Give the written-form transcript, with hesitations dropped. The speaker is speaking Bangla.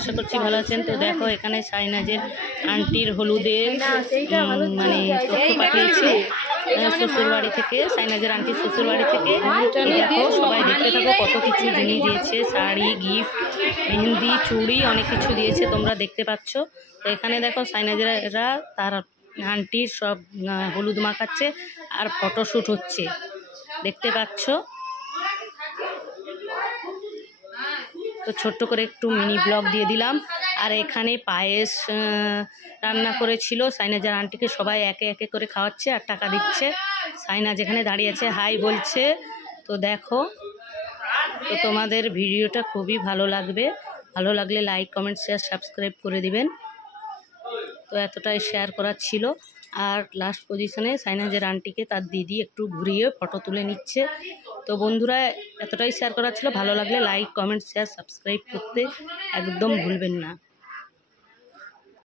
আশা করছি ভালো আছেন। তো দেখো এখানে সাইনাজের আন্টির হলুদের মানে তথ্য পাঠিয়েছে শ্বশুরবাড়ি থেকে, সাইনাজের আন্টির শ্বশুরবাড়ি থেকে। দেখো সবাই দেখতে থাকো, কত কিছু জিনিস দিয়েছে, শাড়ি, গিফট, মেহেন্দি, চুড়ি, অনেক কিছু দিয়েছে, তোমরা দেখতে পাচ্ছ। তো এখানে দেখো সাইনাজেরা তার আন্টির সব হলুদ মাখাচ্ছে আর ফটোশ্যুট হচ্ছে, দেখতে পাচ্ছ। তো ছোট্ট করে একটু মিনি ব্লগ দিয়ে দিলাম। আর এখানে পায়েস রান্না করেছিল সাইনাজের আন্টিকে, সবাই একে একে করে খাওয়াচ্ছে আর টাকা দিচ্ছে। সাইনা যেখানে দাঁড়িয়েছে হাই বলছে। তো দেখো, তো তোমাদের ভিডিওটা খুবই ভালো লাগবে, ভালো লাগলে লাইক, কমেন্ট, শেয়ার, সাবস্ক্রাইব করে দিবেন। তো এতটাই শেয়ার করার ছিল। আর লাস্ট পজিশনে সাইনাজের আন্টিকে তার দিদি একটু ঘুরিয়ে ফটো তুলে নিচ্ছে। তো বন্ধুরা এতটাই শেয়ার করার ছিল, ভালো লাগলে লাইক, কমেন্ট, শেয়ার, সাবস্ক্রাইব করতে একদম ভুলবেন না।